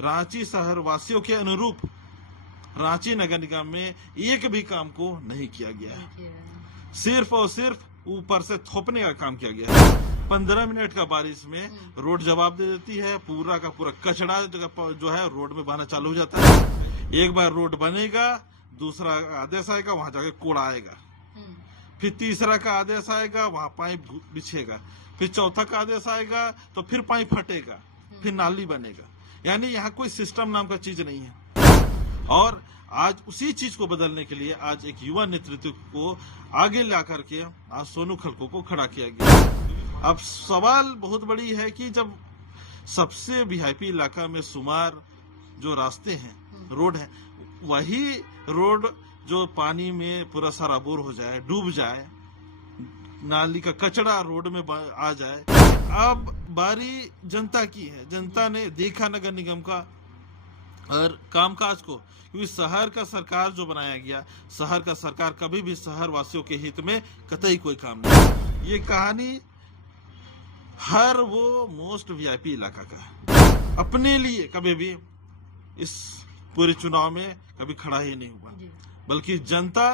रांची शहर वासियों के अनुरूप रांची नगर निगम में एक भी काम को नहीं किया गया है। सिर्फ और सिर्फ ऊपर से थोपने का काम किया गया है। 15 मिनट का बारिश में रोड जवाब दे देती है, पूरा का पूरा कचरा जो है रोड में बहना चालू हो जाता है। एक बार रोड बनेगा, दूसरा आदेश आएगा, वहां जाके कूड़ा आएगा, फिर तीसरा का आदेश आएगा, वहां पाइप बिछेगा, फिर चौथा का आदेश आएगा तो फिर पाइप फटेगा, फिर नाली बनेगा। यानी यहाँ कोई सिस्टम नाम का चीज नहीं है। और आज उसी चीज को बदलने के लिए आज एक युवा नेतृत्व को आगे ला करके आज सोनू खलको को खड़ा किया गया। अब सवाल बहुत बड़ी है कि जब सबसे वीआईपी इलाका में शुमार जो रास्ते हैं, रोड है, वही रोड जो पानी में पूरा सराबोर हो जाए, डूब जाए, नाली का कचरा रोड में आ जाए। अब बारी जनता की है। जनता ने देखा नगर निगम का और कामकाज को, क्योंकि शहर का सरकार जो बनाया गया, शहर का सरकार कभी भी शहर वासियों के हित में कतई कोई काम नहीं। ये कहानी हर वो मोस्ट वीआईपी इलाका का है। अपने लिए कभी भी इस पूरे चुनाव में कभी खड़ा ही नहीं हुआ, बल्कि जनता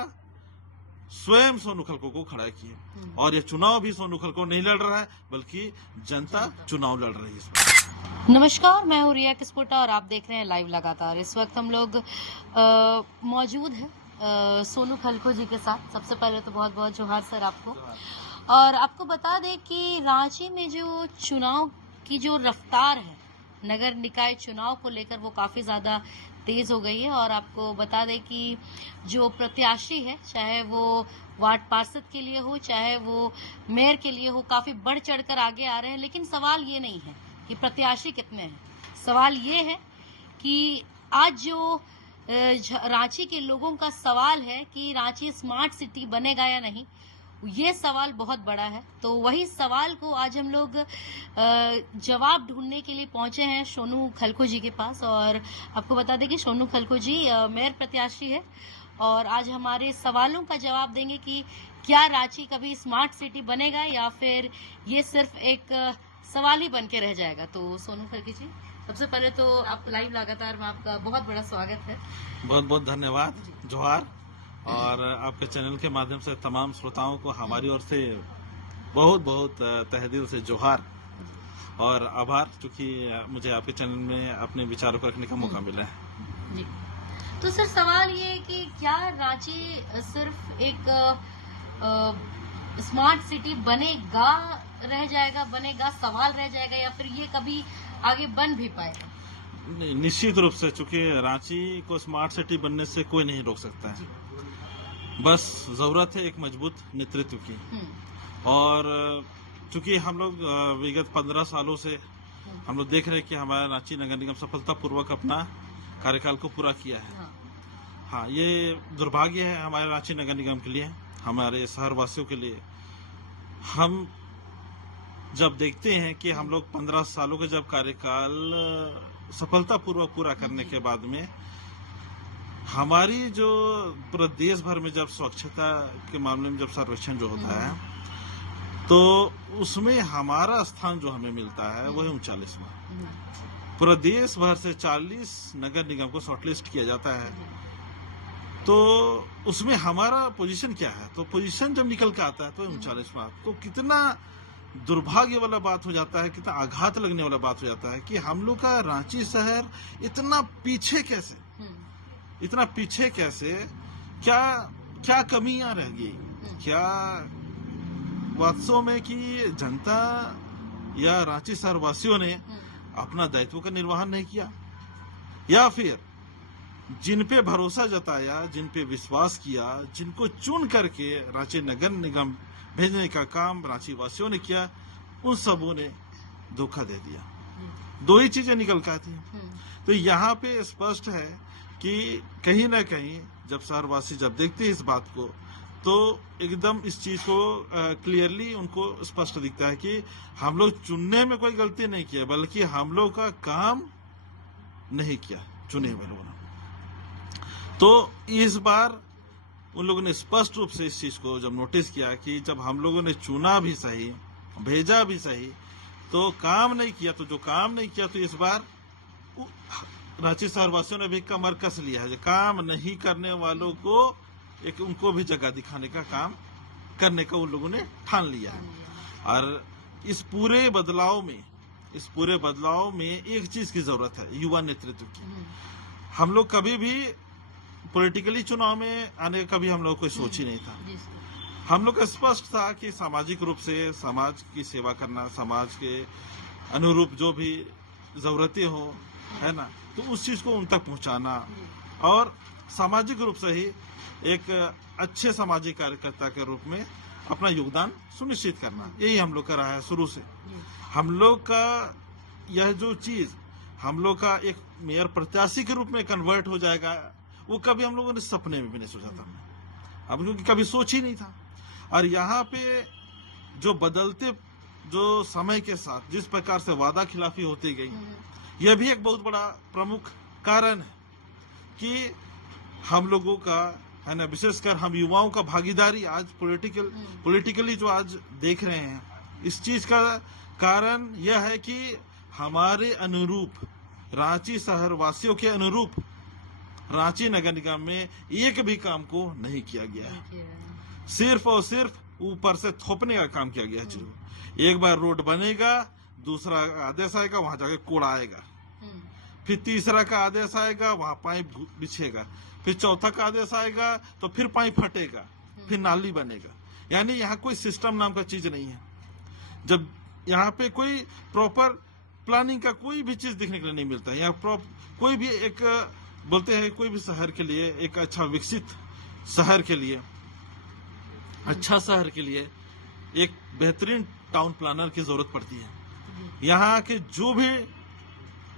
स्वयं सोनू खलको को खड़ा किया। और ये चुनाव भी सोनू खलको नहीं लड़ रहा है, बल्कि जनता चुनाव लड़ रही है। नमस्कार, मैं हूँ रिया किस्पोटा और आप देख रहे हैं लाइव लगातार। इस वक्त हम लोग मौजूद हैं सोनू खलको जी के साथ। सबसे पहले तो बहुत बहुत जोहार सर आपको। और आपको बता दें कि रांची में जो चुनाव की जो रफ्तार है, नगर निकाय चुनाव को लेकर वो काफ़ी ज़्यादा तेज़ हो गई है। और आपको बता दें कि जो प्रत्याशी है, चाहे वो वार्ड पार्षद के लिए हो, चाहे वो मेयर के लिए हो, काफ़ी बढ़ चढ़कर आगे आ रहे हैं। लेकिन सवाल ये नहीं है कि प्रत्याशी कितने हैं, सवाल ये है कि आज जो रांची के लोगों का सवाल है कि रांची स्मार्ट सिटी बनेगा या नहीं, ये सवाल बहुत बड़ा है। तो वही सवाल को आज हम लोग जवाब ढूंढने के लिए पहुंचे हैं सोनू खलको जी के पास। और आपको बता दें कि सोनू खलको जी मेयर प्रत्याशी है और आज हमारे सवालों का जवाब देंगे कि क्या रांची कभी स्मार्ट सिटी बनेगा या फिर ये सिर्फ एक सवाल ही बन के रह जाएगा। तो सोनू खलको जी, सबसे पहले तो आप लाइव लगातार में आपका बहुत बड़ा स्वागत है। बहुत बहुत धन्यवाद, जोहार। और आपके चैनल के माध्यम से तमाम श्रोताओं को हमारी ओर से बहुत बहुत तहे दिल से जोहार और आभार, क्योंकि मुझे आपके चैनल में अपने विचारों को रखने का मौका मिला है। जी। तो सर, सवाल ये है कि क्या रांची सिर्फ एक स्मार्ट सिटी बनेगा रह जाएगा, बनेगा सवाल रह जाएगा, या फिर ये कभी आगे बन भी पाएगा? निश्चित रूप से, चूंकि रांची को स्मार्ट सिटी बनने से कोई नहीं रोक सकता है। बस जरूरत है एक मजबूत नेतृत्व की। और चूंकि हम लोग विगत 15 सालों से हम लोग देख रहे हैं कि हमारा रांची नगर निगम सफलतापूर्वक अपना कार्यकाल को पूरा किया है। हाँ, ये दुर्भाग्य है हमारे रांची नगर निगम के लिए, हमारे शहर वासियों के लिए। हम जब देखते हैं कि हम लोग 15 सालों का जब कार्यकाल सफलतापूर्वक पूरा करने के बाद में हमारी जो पूरा देश भर में जब स्वच्छता के मामले में जब सर्वेक्षण जो होता है, तो उसमें हमारा स्थान जो हमें मिलता है वो है 39वां। पूरा देश भर से 40 नगर निगम को शॉर्टलिस्ट किया जाता है, तो उसमें हमारा पोजीशन क्या है? तो पोजीशन जब निकल के आता है तो 39वां। तो कितना दुर्भाग्य वाला बात हो जाता है, कितना आघात लगने वाला बात हो जाता है कि हम लोग का रांची शहर इतना पीछे कैसे, इतना पीछे कैसे? क्या कमियां रह गई? क्या वास्तव में कि जनता या रांची शहर वासियों ने अपना दायित्व का निर्वहन नहीं किया, या फिर जिन पे भरोसा जताया, जिन पे विश्वास किया, जिनको चुन करके रांची नगर निगम भेजने का काम रांची वासियों ने किया, उन सबों ने धोखा दे दिया। दो ही चीजें निकल कर आती हैं। तो यहाँ पे स्पष्ट है कि कहीं ना कहीं जब शहरवासी जब देखते हैं इस बात को, तो एकदम इस चीज को क्लियरली उनको स्पष्ट दिखता है कि हम लोग चुनने में कोई गलती नहीं किया, बल्कि हम लोग का काम नहीं किया चुने हुए लोगों ने। तो इस बार उन लोगों ने स्पष्ट रूप से इस चीज को जब नोटिस किया कि जब हम लोगों ने चुना भी सही, भेजा भी सही, तो काम नहीं किया, तो जो काम नहीं किया तो इस बार रांची शहरवासियों ने भी कमर कस लिया है। काम नहीं करने वालों को एक उनको भी जगह दिखाने का काम करने का उन लोगों ने ठान लिया है। और इस पूरे बदलाव में एक चीज की जरूरत है, युवा नेतृत्व की। हम लोग कभी भी पॉलिटिकली चुनाव में आने का कभी हम लोग कोई सोच ही नहीं था। हम लोग का स्पष्ट था कि सामाजिक रूप से समाज की सेवा करना, समाज के अनुरूप जो भी जरूरतें हो, है ना, तो उस चीज को उन तक पहुंचाना और सामाजिक रूप से ही एक अच्छे सामाजिक कार्यकर्ता के रूप में अपना योगदान सुनिश्चित करना, यही हम लोग का रहा है शुरू से। हम लोग का यह जो चीज हम लोग का एक मेयर प्रत्याशी के रूप में कन्वर्ट हो जाएगा, वो कभी हम लोगों ने सपने में भी नहीं सोचा था। हम लोग कभी सोच ही नहीं था। और यहाँ पे जो बदलते जो समय के साथ जिस प्रकार से वादा खिलाफी होती गई, यह भी एक बहुत बड़ा प्रमुख कारण है कि हम लोगों का, है ना, विशेषकर हम युवाओं का भागीदारी आज पॉलिटिकली जो आज देख रहे हैं, इस चीज का कारण यह है कि हमारे अनुरूप, रांची शहर वासियों के अनुरूप रांची नगर निगम में एक भी काम को नहीं किया गया है। सिर्फ और सिर्फ ऊपर से थोपने का काम किया गया है। एक बार रोड बनेगा, दूसरा आदेश आएगा, वहां जाके कूड़ा आएगा, फिर तीसरा का आदेश आएगा, वहां पाइप बिछेगा, फिर चौथा का आदेश आएगा तो फिर पाइप फटेगा, फिर नाली बनेगा। यानी यहाँ कोई सिस्टम नाम का चीज नहीं है। जब यहाँ पे कोई प्रॉपर प्लानिंग का कोई भी चीज देखने के लिए नहीं मिलता है। यहाँ कोई भी एक बोलते हैं कोई भी शहर के लिए, एक अच्छा विकसित शहर के लिए, अच्छा शहर के लिए एक बेहतरीन टाउन प्लानर की जरूरत पड़ती है। यहाँ के जो भी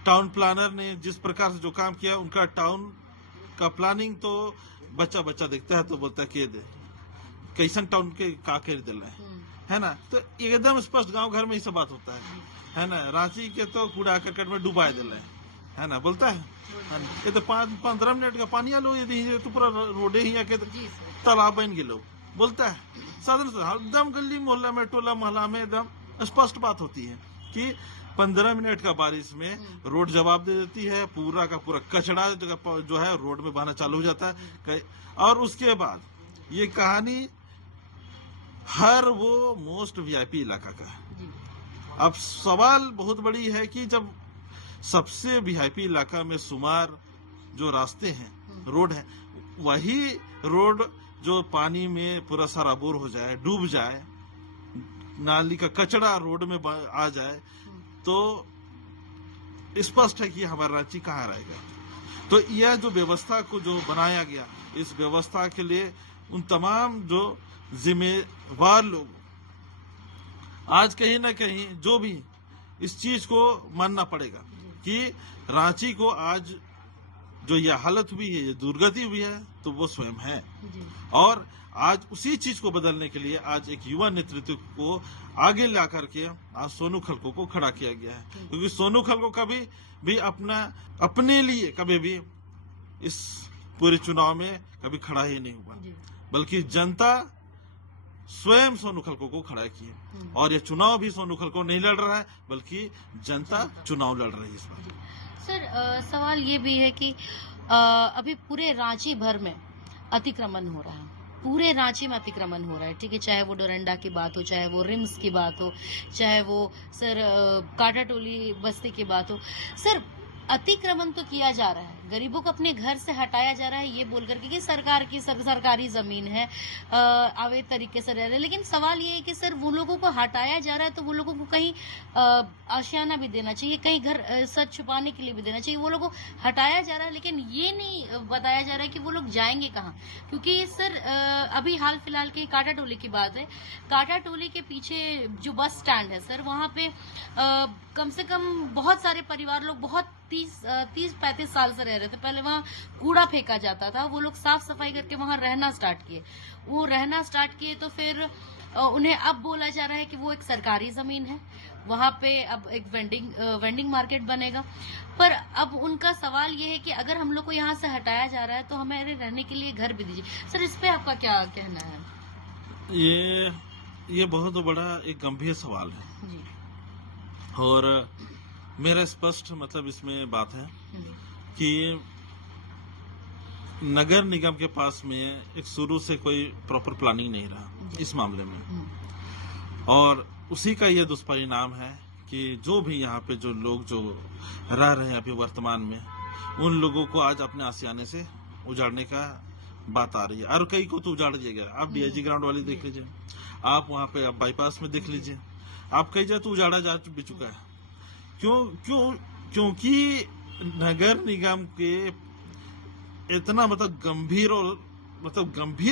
टाउन प्लानर ने जिस प्रकार से जो काम किया, उनका टाउन का प्लानिंग तो बच्चा देखता है तो बोलता है के दे कैसन टाउन के का कर दिल है ना। तो एकदम स्पष्ट गांव घर में ही सब बात होता है ना। रांची के तो कूड़ा करकट में डुबा दिल है ना, बोलता है ये तो 15 मिनट का पानी लो, यदि तो पूरा रोडे ही आके तालाब बन गए, बोलता है साधन से एकदम गली मोहल्ला में, टोला मोहल्ला में एकदम स्पष्ट बात होती है कि 15 मिनट का बारिश में रोड जवाब दे देती है। पूरा का पूरा कचरा जो है रोड में बहना चालू हो जाता है। और उसके बाद ये कहानी हर वो मोस्ट वीआईपी इलाका का है। अब सवाल बहुत बड़ी है कि जब सबसे वीआईपी इलाका में शुमार जो रास्ते हैं, रोड है, वही रोड जो पानी में पूरा सराबोर हो जाए, डूब जाए, नाली का कचरा रोड में आ जाए, तो स्पष्ट है कि हमारा रांची कहाँ रहेगा। तो यह जो व्यवस्था को जो बनाया गया, इस व्यवस्था के लिए उन तमाम जो जिम्मेवार लोग आज कहीं ना कहीं जो भी इस चीज को मानना पड़ेगा कि रांची को आज जो यह हालत हुई है, ये दुर्गति हुई है, तो वो स्वयं है। और आज उसी चीज को बदलने के लिए आज एक युवा नेतृत्व को आगे ला करके आज सोनू खलको को खड़ा किया गया है। क्योंकि सोनू खलको कभी भी अपने लिए कभी भी इस पूरे चुनाव में कभी खड़ा ही नहीं हुआ, बल्कि जनता स्वयं सोनू खलको को खड़ा किए। और ये चुनाव भी सोनू खलको नहीं लड़ रहा है, बल्कि जनता चुनाव लड़ रही है इस बार। सर सवाल ये भी है कि अभी पूरे रांची भर में अतिक्रमण हो रहा है, पूरे रांची में अतिक्रमण हो रहा है, ठीक है, चाहे वो डोरंडा की बात हो, चाहे वो रिम्स की बात हो, चाहे वो सर काटाटोली बस्ती की बात हो। सर अतिक्रमण तो किया जा रहा है, गरीबों को अपने घर से हटाया जा रहा है ये बोल करके कि सरकार की सरकारी जमीन है, अवैध तरीके से रह रहे हैं। लेकिन सवाल ये है कि सर वो लोगों को हटाया जा रहा है तो वो लोगों को कहीं आशियाना भी देना चाहिए, कहीं घर सच छुपाने के लिए भी देना चाहिए। वो लोगों को हटाया जा रहा है, लेकिन ये नहीं बताया जा रहा है कि वो लोग जाएंगे कहाँ। क्योंकि सर अभी हाल फिलहाल की काटाटोली की बात है, काटाटोली के पीछे जो बस स्टैंड है सर, वहाँ पे कम से कम बहुत सारे परिवार लोग बहुत 30-35 साल से रह रहे थे। पहले वहाँ कूड़ा फेंका जाता था, वो लोग साफ सफाई करके वहाँ रहना स्टार्ट किए। तो फिर उन्हें अब बोला जा रहा है कि वो एक सरकारी जमीन है, वहाँ पे अब एक वेंडिंग मार्केट बनेगा। पर अब उनका सवाल ये है कि अगर हम लोग को यहाँ से हटाया जा रहा है तो हमें रहने के लिए घर भी दीजिए। सर इस पे आपका क्या कहना है? ये बहुत बड़ा एक गंभीर सवाल है जी। और मेरा स्पष्ट मतलब इसमें बात है कि नगर निगम के पास में एक शुरू से कोई प्रॉपर प्लानिंग नहीं रहा इस मामले में, और उसी का ये दुष्परिणाम है कि जो भी यहाँ पे जो लोग जो रह रहे हैं अभी वर्तमान में, उन लोगों को आज अपने आशियाने से उजाड़ने का बात आ रही है, और कई को तो उजाड़ दिया गया। आप डीआईजी ग्राउंड वाले देख लीजिए, आप वहाँ पे आप बाईपास में देख लीजिए, आप कई जगह तो उजाड़ा जा भी चुका है। क्योंकि नगर निगम के इतना गंभीर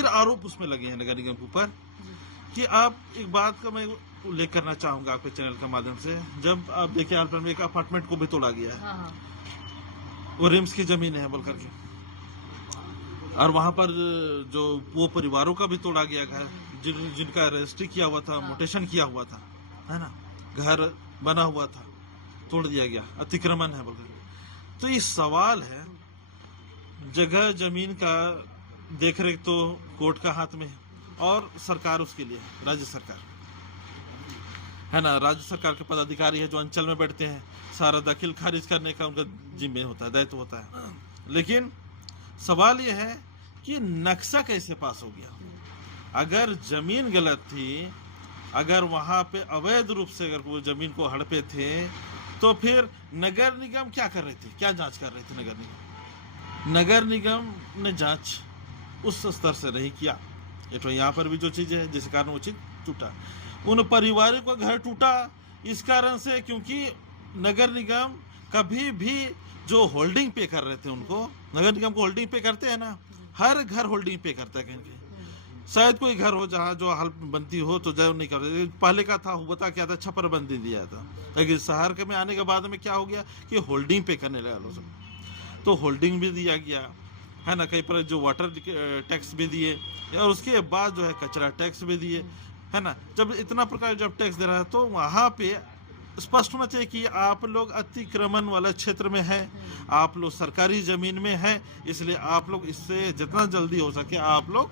आरोप उसमें लगे हैं नगर निगम के ऊपर, कि आप एक बात का मैं उल्लेख करना चाहूंगा आपके चैनल के माध्यम से। जब आप देखिए आलपन में एक अपार्टमेंट को भी तोड़ा गया है, वो रिम्स की जमीन है बोल करके, और वहां पर जो वो परिवारों का भी तोड़ा गया घर, जिनका रजिस्ट्री किया हुआ था, मोटेशन किया हुआ था, है ना, घर बना हुआ था, तोड़ दिया गया, अतिक्रमण है बोल करके। तो ये सवाल है, जगह जमीन का देखरेख तो कोर्ट का हाथ में है, और सरकार उसके लिए राज्य सरकार है ना, राज्य सरकार के पदाधिकारी है जो अंचल में बैठते हैं, सारा दखल खारिज करने का उनका जिम्मे होता है, दायित्व होता है। लेकिन सवाल यह है कि नक्शा कैसे पास हो गया? अगर जमीन गलत थी, अगर वहां पे अवैध रूप से अगर वो जमीन को हड़पे थे, तो फिर नगर निगम क्या कर रहे थे, क्या जांच कर रहे थे? नगर निगम ने जांच उस स्तर से नहीं किया। ये तो यहाँ पर भी जो चीज है जिस कारण वो चीज टूटा, उन परिवारों का घर टूटा इस कारण से क्योंकि नगर निगम कभी भी जो होल्डिंग पे कर रहे थे, उनको नगर निगम को होल्डिंग पे करते हैं ना, हर घर होल्डिंग पे करता है कहीं। शायद कोई घर हो जहाँ जो हाल बनती हो तो जरूर नहीं करते। पहले का था, बता क्या था, छप्पर बंदी दिया था, लेकिन शहर के में आने के बाद में क्या हो गया कि होल्डिंग पे करने लगा लोग, तो होल्डिंग भी दिया गया है ना, कहीं पर जो वाटर टैक्स भी दिए, और उसके बाद जो है कचरा टैक्स भी दिए, है ना। जब इतना प्रकार जब टैक्स दे रहा है तो वहाँ पे स्पष्ट होना चाहिए कि आप लोग अतिक्रमण वाले क्षेत्र में हैं, आप लोग सरकारी जमीन में हैं, इसलिए आप लोग इससे जितना जल्दी हो सके आप लोग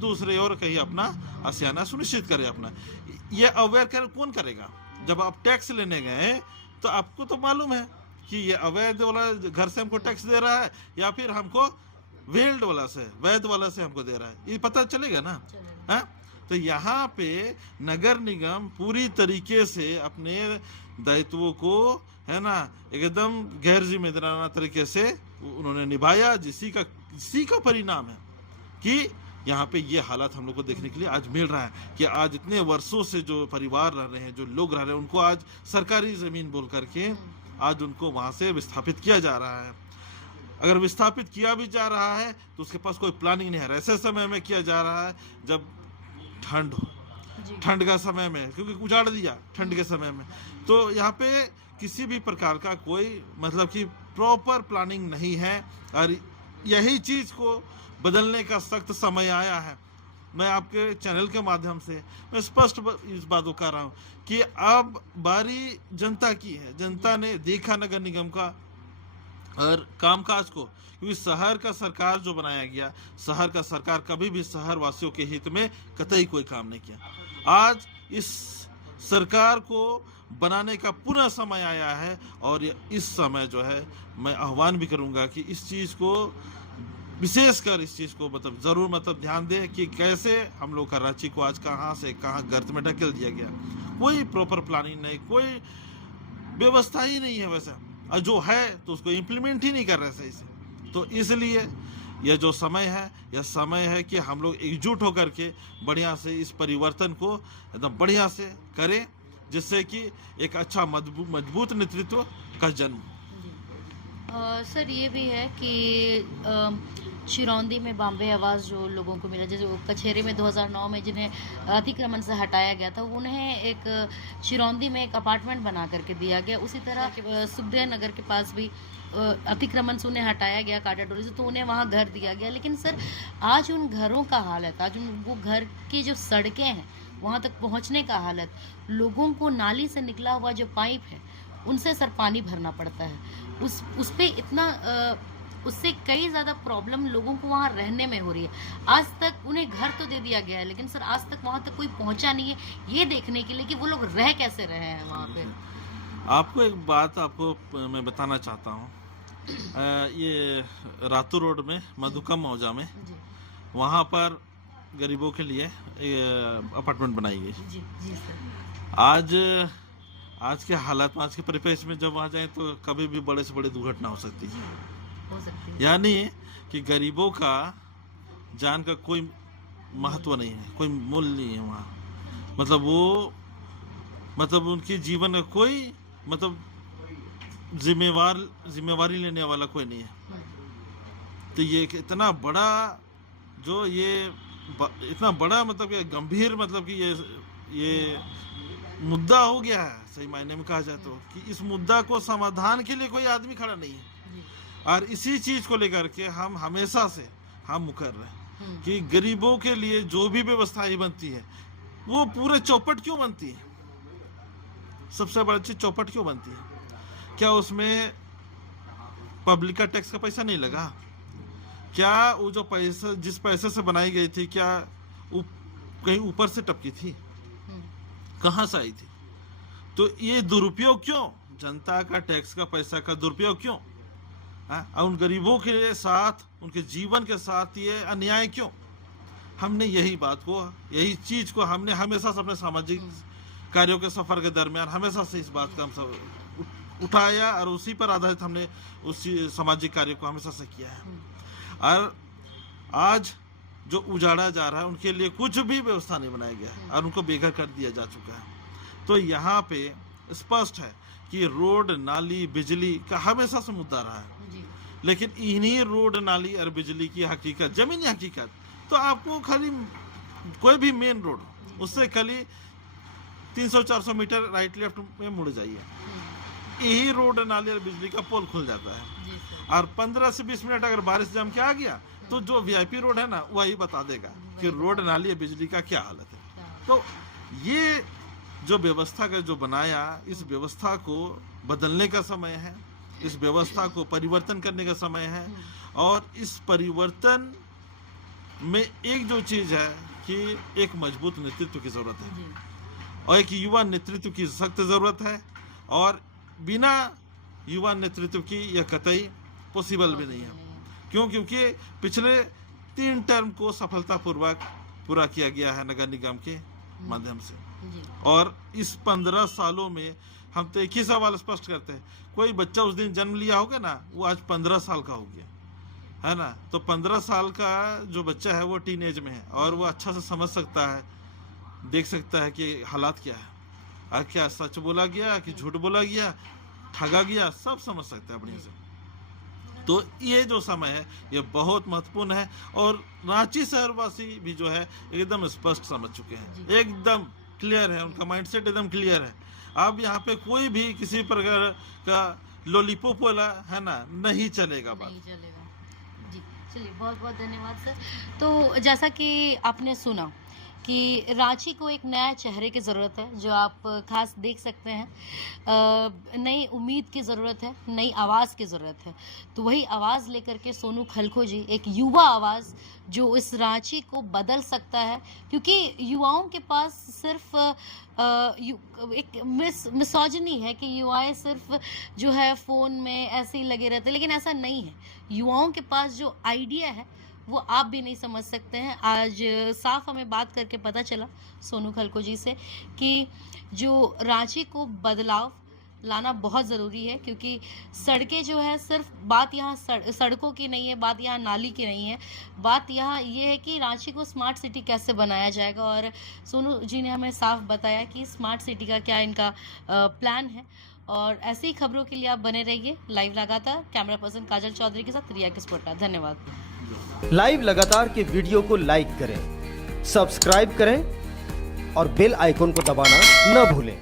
दूसरे और कहीं अपना आशियाना सुनिश्चित करें अपना। ये अवेयर कर कौन करेगा? जब आप टैक्स लेने गए तो आपको तो मालूम है कि ये अवैध वाला घर से हमको टैक्स दे रहा है या फिर हमको वेल्ड वाला से, वैध वाला से हमको दे रहा है, ये पता चलेगा ना, है? तो यहाँ पे नगर निगम पूरी तरीके से अपने दायित्वों को, है ना, एकदम गैर जिम्मेदाराना तरीके से उन्होंने निभाया, इसी का परिणाम है कि यहाँ पे ये हालात हम लोग को देखने के लिए आज मिल रहा है कि आज इतने वर्षों से जो परिवार रह रहे हैं, जो लोग रह रहे हैं, उनको आज सरकारी जमीन बोल करके आज उनको वहां से विस्थापित किया जा रहा है। अगर विस्थापित किया भी जा रहा है तो उसके पास कोई प्लानिंग नहीं है। ऐसे समय में किया जा रहा है जब ठंड का समय में, क्योंकि उजाड़ दिया ठंड के समय में, तो यहाँ पे किसी भी प्रकार का कोई मतलब कि प्रॉपर प्लानिंग नहीं है, और यही चीज को बदलने का सख्त समय आया है। मैं आपके चैनल के माध्यम से मैं स्पष्ट इस बात को कह रहा हूँ कि अब बारी जनता की है। जनता ने देखा नगर निगम का और कामकाज को, क्योंकि शहर का सरकार जो बनाया गया, शहर का सरकार कभी भी शहर वासियों के हित में कतई कोई काम नहीं किया। आज इस सरकार को बनाने का पुनः समय आया है, और इस समय जो है मैं आह्वान भी करूंगा कि इस चीज को विशेषकर इस चीज को जरूर ध्यान दे कि कैसे हम लोग कराची को आज कहाँ से कहाँ गर्त में ढकेल दिया गया। कोई प्रॉपर प्लानिंग नहीं, कोई व्यवस्था ही नहीं है वैसा, और जो है तो उसको इम्प्लीमेंट ही नहीं कर रहे सही से। तो इसलिए यह जो समय है, यह समय है कि हम लोग एकजुट होकर के बढ़िया से इस परिवर्तन को एकदम बढ़िया से करें, जिससे कि एक अच्छा मजबूत नेतृत्व का जन्म। सर ये भी है कि चिरौंदी में बॉम्बे आवाज़ जो लोगों को मिला, जैसे वो कचहरी में 2009 में जिन्हें अतिक्रमण से हटाया गया था, उन्हें एक चिरौंदी में एक अपार्टमेंट बना करके दिया गया। उसी तरह सुखदेव नगर के पास भी अतिक्रमण से उन्हें हटाया गया काटाडोरी से, तो उन्हें वहाँ घर दिया गया। लेकिन सर आज उन घरों का हालत, आज वो घर की जो सड़कें हैं वहाँ तक पहुँचने का हालत, लोगों को नाली से निकला हुआ जो पाइप है उनसे सर पानी भरना पड़ता है, उस पे इतना उससे कई ज़्यादा प्रॉब्लम लोगों को वहाँ रहने में हो रही है। आज तक उन्हें घर तो दे दिया गया है, लेकिन सर आज तक वहाँ तक कोई पहुँचा नहीं है ये देखने के लिए कि वो लोग रह कैसे रहे हैं वहाँ पे। आपको एक बात आपको मैं बताना चाहता हूँ ये रातू रोड में मधुकम मौजा में जी वहाँ पर गरीबों के लिए अपार्टमेंट बनाई गई। जी जी सर। आज के हालात में, आज के परिप्रेक्ष्य में जब वहाँ जाए तो कभी भी बड़े से बड़ी दुर्घटना हो सकती है। हो सकती है। यानी कि गरीबों का जान का कोई महत्व नहीं है, कोई मूल्य नहीं है वहाँ। मतलब उनके जीवन में कोई जिम्मेवारी लेने वाला कोई नहीं है। तो ये एक इतना बड़ा कि गंभीर कि ये मुद्दा हो गया है, सही मायने में कहा जाए तो, कि इस मुद्दा को समाधान के लिए कोई आदमी खड़ा नहीं है। और इसी चीज को लेकर के हम हमेशा से हम मुकर रहे हैं कि गरीबों के लिए जो भी व्यवस्थाएं बनती है वो पूरे चौपट क्यों बनती है। सबसे बड़ी चीज चौपट क्यों बनती है? क्या उसमें पब्लिक का टैक्स का पैसा नहीं लगा? क्या वो जो पैसा जिस पैसे से बनाई गई थी क्या कहीं ऊपर से टपकी थी? कहाँ से आई थी? तो ये दुरुपयोग क्यों? जनता का टैक्स का पैसा का दुरुपयोग क्यों? और उन गरीबों के साथ, उनके जीवन के साथ ये अन्याय क्यों? हमने यही चीज को हमने हमेशा से अपने सामाजिक कार्यों के सफर के दरमियान हमेशा से इस बात का हम सब उठाया और उसी पर आधारित हमने उसी सामाजिक कार्य को हमेशा से किया है। और आज जो उजाड़ा जा रहा है उनके लिए कुछ भी व्यवस्था नहीं बनाया गया है और उनको बेघर कर दिया जा चुका है। तो यहाँ पे स्पष्ट है कि रोड, नाली, बिजली का हमेशा से मुद्दा रहा है। लेकिन इन्हीं रोड, नाली और बिजली की हकीकत, जमीनी हकीकत, तो आपको खाली कोई भी मेन रोड उससे खाली 300-400 मीटर राइट लेफ्ट में मुड़ जाइए, यही रोड, नाली और बिजली का पोल खुल जाता है। और 15 से 20 मिनट अगर बारिश जम के आ गया तो जो वीआईपी रोड है ना वही बता देगा कि रोड, नाली और बिजली का क्या हालत है। तो ये जो व्यवस्था का जो बनाया, इस व्यवस्था को बदलने का समय है, इस व्यवस्था को परिवर्तन करने का समय है। और इस परिवर्तन में एक जो चीज है कि एक मजबूत नेतृत्व की जरूरत है और एक युवा नेतृत्व की सख्त जरूरत है। और बिना युवा नेतृत्व की यह कतई पॉसिबल भी नहीं है। क्यों? क्योंकि पिछले 3 टर्म को सफलतापूर्वक पूरा किया गया है नगर निगम के माध्यम से। और इस 15 सालों में हम तो एक ही सवाल स्पष्ट करते हैं, कोई बच्चा उस दिन जन्म लिया होगा ना, वो आज 15 साल का हो गया है ना। तो 15 साल का जो बच्चा है वो टीनेज में है और वो अच्छा से समझ सकता है, देख सकता है कि हालात क्या है, और क्या सच बोला गया कि झूठ बोला गया, ठगा गया, सब समझ सकता है बढ़िया से। तो ये जो समय है ये बहुत महत्वपूर्ण है और रांची शहरवासी भी जो है एकदम स्पष्ट समझ चुके हैं, एकदम क्लियर है, उनका माइंडसेट एकदम क्लियर है। अब यहाँ पे कोई भी किसी प्रकार का लॉलीपॉप वाला है ना नहीं चलेगा बात। नहीं चलेगा जी। चलिए, बहुत बहुत धन्यवाद सर। तो जैसा कि आपने सुना कि रांची को एक नया चेहरे की ज़रूरत है, जो आप खास देख सकते हैं। नई उम्मीद की ज़रूरत है, नई आवाज़ की ज़रूरत है। तो वही आवाज़ लेकर के सोनू खलखो जी, एक युवा आवाज़ जो इस रांची को बदल सकता है। क्योंकि युवाओं के पास सिर्फ एक मिसोजिनी है कि युवाएं सिर्फ जो है फ़ोन में ऐसे ही लगे रहते हैं, लेकिन ऐसा नहीं है। युवाओं के पास जो आइडिया है वो आप भी नहीं समझ सकते हैं। आज साफ हमें बात करके पता चला सोनू खलखो जी से कि जो रांची को बदलाव लाना बहुत ज़रूरी है। क्योंकि सड़कें जो है, सिर्फ बात यहाँ सड़कों की नहीं है, बात यहाँ नाली की नहीं है, बात यहाँ ये है कि रांची को स्मार्ट सिटी कैसे बनाया जाएगा। और सोनू जी ने हमें साफ बताया कि स्मार्ट सिटी का क्या इनका प्लान है। और ऐसी ही खबरों के लिए आप बने रहिए लाइव लगातार। कैमरा पर्सन काजल चौधरी के साथ रिया किस्पोटा। धन्यवाद। लाइव लगातार के वीडियो को लाइक करें, सब्सक्राइब करें और बेल आइकन को दबाना न भूलें।